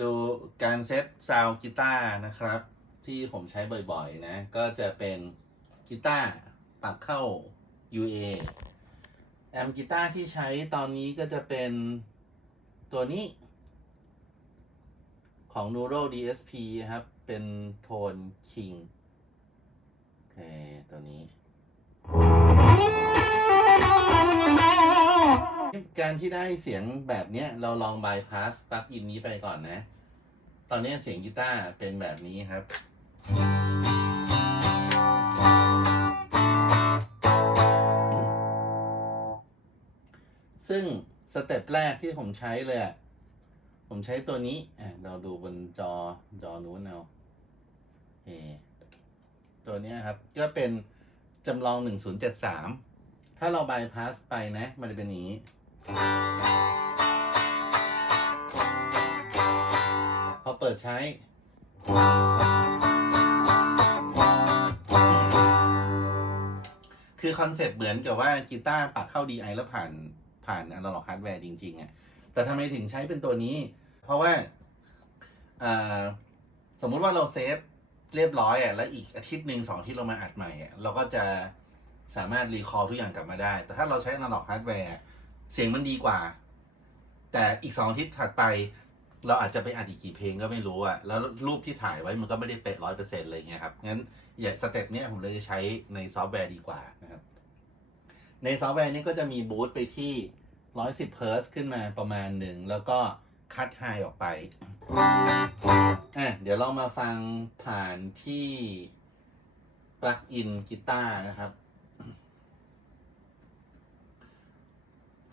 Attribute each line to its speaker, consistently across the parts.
Speaker 1: ดูการเซตซาวกีตาร์นะครับ ที่ผมใช้บ่อยๆนะ ก็จะเป็นกีตาร์ปักเข้า UA แอมกีตาร์ที่ใช้ตอนนี้ก็จะเป็นตัวนี้ ของ Nuro DSP ครับ เป็นโทน King โอเค ตัวนี้ การที่ได้เสียงแบบเนี้ยเราลองบายพาสปลั๊กอินนี้ไปก่อนนะ ตอนนี้เสียงกีตาร์เป็นแบบนี้ครับ ซึ่งสเต็ปแรกที่ผมใช้เลย ผมใช้ตัวนี้อะเราดูบนจอจอนู้นเอาโอเตัวนี้ครับ ก็เป็นจำลอง 1073 ถ้าเราบายพาสไปนะ มันจะเป็นอย่างนี้ พอเปิดใช้ คือคอนเซปต์เหมือนกับว่ากีตาร์ปักเข้า DI แล้วผ่านผ่านอนาล็อกฮาร์ดแวร์จริงๆอะ่ะ แต่ทำไมถึงใช้เป็นตัวนี้ เพราะว่าสมมุติว่าเราเซฟเรียบร้อยอะ่ะแล้วอีกอาทิตย์หนึ่งสองทิตย์เรามาอัดใหม่อะ่ะเราก็จะสามารถรีคอร์ทุกอย่างกลับมาได้ แต่ถ้าเราใช้อนาล็อกฮาร์ดแวร์ เสียงมันดีกว่า แต่อีกสองอาทิตย์ถัดไป เราอาจจะไปอัดอีกกี่เพลงก็ไม่รู้อะแล้วรูปที่ถ่ายไว้มันก็ไม่ได้เป๊ะร้อยเปอร์เซ็นต์เลยเงี้ยครับงั้นอย่าสเต็ปเนี้ยผมเลยจะใช้ในซอฟต์แวร์ดีกว่านะครับ ในซอฟต์แวร์นี้ก็จะมีบูตไปที่ร้อยสิบเฮิร์ตขึ้นมาประมาณหนึ่ง แล้วก็คัดไฮออกไปอะเดี๋ยวเรามาฟังผ่านที่ปลั๊กอินกีตาร์นะครับ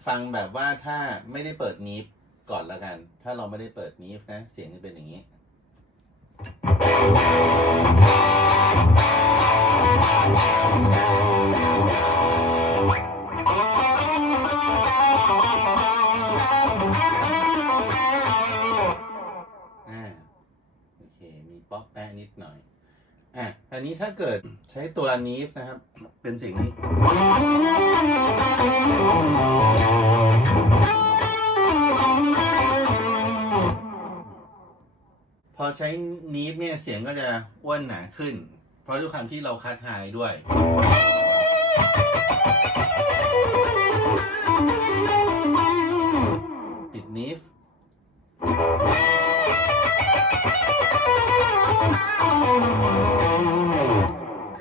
Speaker 1: ฟังแบบว่าถ้าไม่ได้เปิดนีฟก่อนแล้วกัน ถ้าเราไม่ได้เปิดนีฟนะ เสียงจะเป็นอย่างนี้ อ่า โอเค มีป๊อกแปะนิดหน่อย อะอันนี้ถ้าเกิดใช้ตัวนีฟนะครับ เป็นเสียงนี้ พอใช้นีฟเนี่ยเสียงก็จะอ้วนหนาขึ้น เพราะด้วยความที่เราคัดไฮด้วย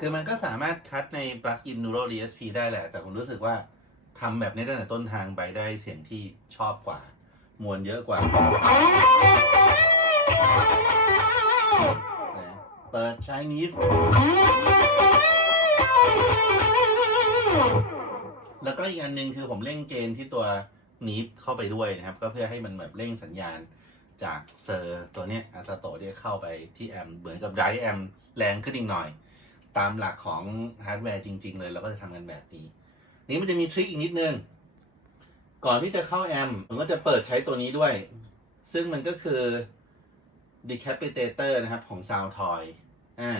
Speaker 1: คือมันก็สามารถคัดในปลั๊กอิน Neuro DSP ได้แหละ แต่ผมรู้สึกว่าทำแบบนี้ตั้งแต่ต้นทางไปได้เสียงที่ชอบกว่า มวลเยอะกว่า เปิดใช้นีฟแล้วก็อีกอันหนึ่งคือผมเร่งเกณฑ์ที่ตัวนีฟเข้าไปด้วยนะครับ ก็เพื่อให้มันแบบเร่งสัญญาณจากเซอร์ตัวเนี้ยอาซาโตเนี่ยเข้าไปที่แอมเหมือนกับไดแอมแรงขึ้นอีกหน่อย ตามหลักของฮาร์ดแวร์จริง ๆ เลยเราก็จะทำกันแบบนี้ นี้มันจะมีทริคอีกนิดนึง ก่อนที่จะเข้าแอมผมก็จะเปิดใช้ตัวนี้ด้วย ซึ่งมันก็คือ decapitator นะครับ ของ Soundtoy อ่า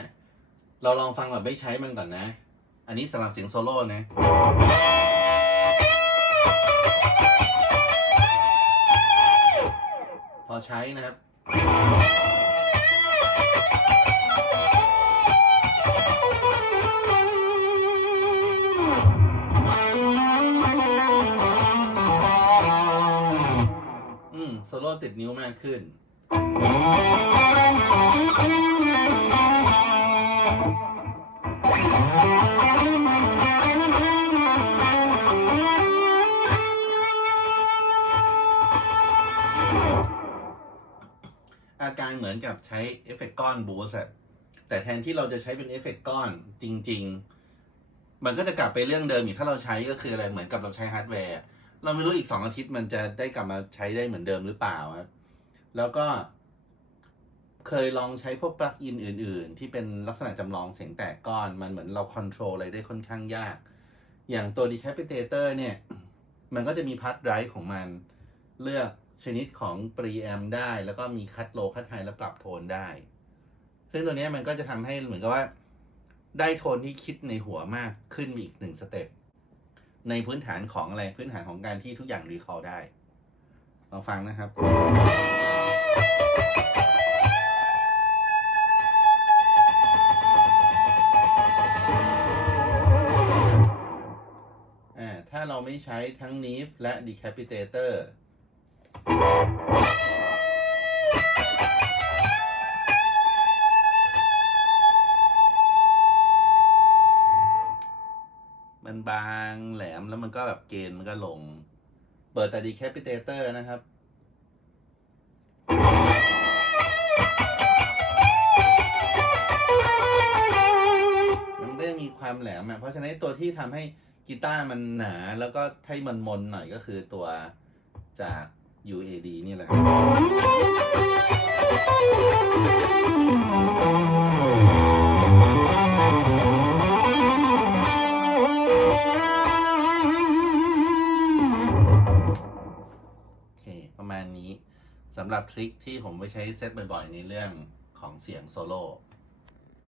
Speaker 1: เราลองฟังแบบไม่ใช้มันก่อนนะ อันนี้สำหรับเสียงโซโล่นะพอใช้นะครับ ติดนิ้วมากขึ้น อาการเหมือนกับใช้เอฟเฟกต์ก้อนบูสต์แต่แทนที่เราจะใช้เป็นเอฟเฟกต์ก้อนจริง ๆ มันก็จะกลับไปเรื่องเดิมอีกถ้าเราใช้ก็คืออะไรเหมือนกับเราใช้ฮาร์ดแวร์ เราไม่รู้อีกสองอาทิตย์มันจะได้กลับมาใช้ได้เหมือนเดิมหรือเปล่าครับแล้วก็เคยลองใช้พวกปลั๊กอินอื่น ๆ ที่เป็นลักษณะจำลองเสียงแตกก้อนมันเหมือนเราคอนโทรลอะไรได้ค่อนข้างยาก อย่างตัว decapitator เนี่ย มันก็จะมีพัดไรท์ของมันเลือกชนิดของปรีแอมได้ แล้วก็มีคัดโลคัดไฮและปรับโทนได้ ซึ่งตัวนี้มันก็จะทำให้เหมือนกับว่า ได้โทนที่คิดในหัวมากขึ้นมาอีกหนึ่งสเต็ป ในพื้นฐานของอะไรพื้นฐานของการที่ทุกอย่างรีคอลได้ลองฟังนะครับ ถ้าเราไม่ใช้ทั้ง n e ฟและ Decapitator บางแหลมแล้วมันก็แบบเกณฑ์มันก็ลง เปิดแต่ Decapitator นะครับมันก็ยังมีความแหลมอะเพราะฉะนั้นตัวที่ทำให้กีตาร์มันหนาแล้วก็ให้มันมนหน่อยก็คือตัวจาก UAD นี่แหละครับ สำหรับทริคที่ผมไปใช้เซตบ่อยๆในเรื่องของเสียงโซโล่